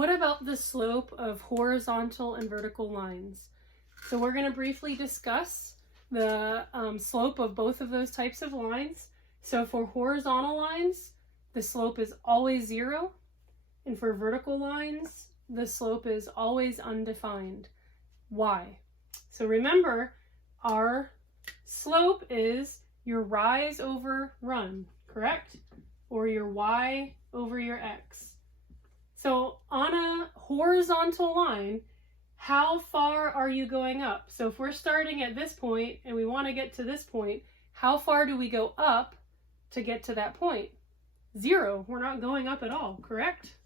what about the slope of horizontal and vertical lines? So we're going to briefly discuss the slope of both of those types of lines. So for horizontal lines, the slope is always 0. And for vertical lines, the slope is always undefined. Why? So remember, our slope is your rise over run, correct? Or your y over your x. So on a horizontal line, how far are you going up? So if we're starting at this point and we want to get to this point, how far do we go up to get to that point? 0. We're not going up at all, correct?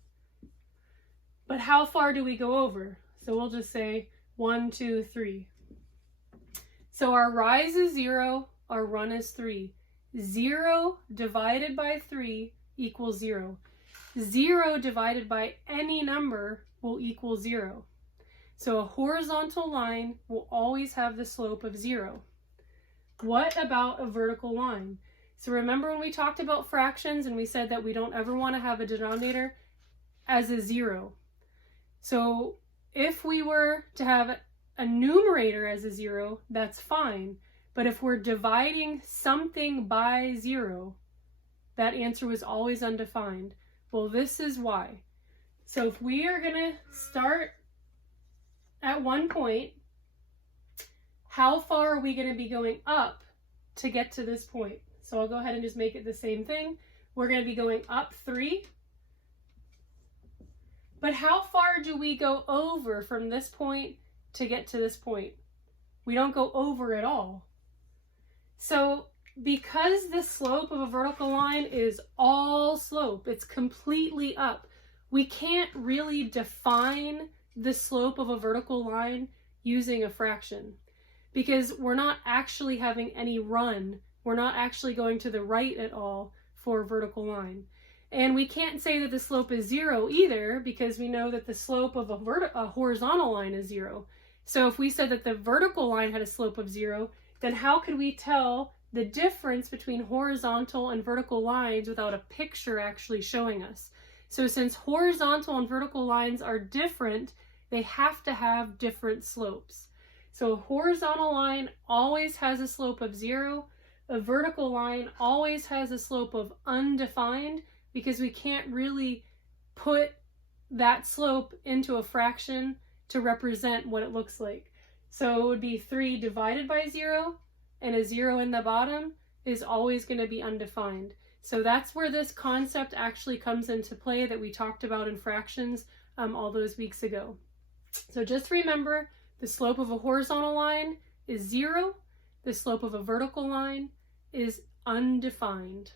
But how far do we go over? So we'll just say 1, 2, 3. So our rise is 0, our run is 3. 0 divided by 3 equals 0. 0 divided by any number will equal 0. So a horizontal line will always have the slope of 0. What about a vertical line? So remember when we talked about fractions and we said that we don't ever want to have a denominator as a 0. So if we were to have a numerator as a 0, that's fine. But if we're dividing something by 0, that answer was always undefined. Well, this is why. So if we are going to start at one point, how far are we going to be going up to get to this point? So I'll go ahead and just make it the same thing. We're going to be going up 3. But how far do we go over from this point to get to this point? We don't go over at all. So because the slope of a vertical line is all slope, it's completely up, we can't really define the slope of a vertical line using a fraction because we're not actually having any run. We're not actually going to the right at all for a vertical line. And we can't say that the slope is 0 either because we know that the slope of a horizontal line is 0. So if we said that the vertical line had a slope of 0, then how could we tell the difference between horizontal and vertical lines without a picture actually showing us? So since horizontal and vertical lines are different, they have to have different slopes. So a horizontal line always has a slope of 0. A vertical line always has a slope of undefined because we can't really put that slope into a fraction to represent what it looks like. So it would be 3 divided by 0, and a 0 in the bottom is always going to be undefined. So that's where this concept actually comes into play that we talked about in fractions all those weeks ago. So just remember, the slope of a horizontal line is 0. The slope of a vertical line is undefined.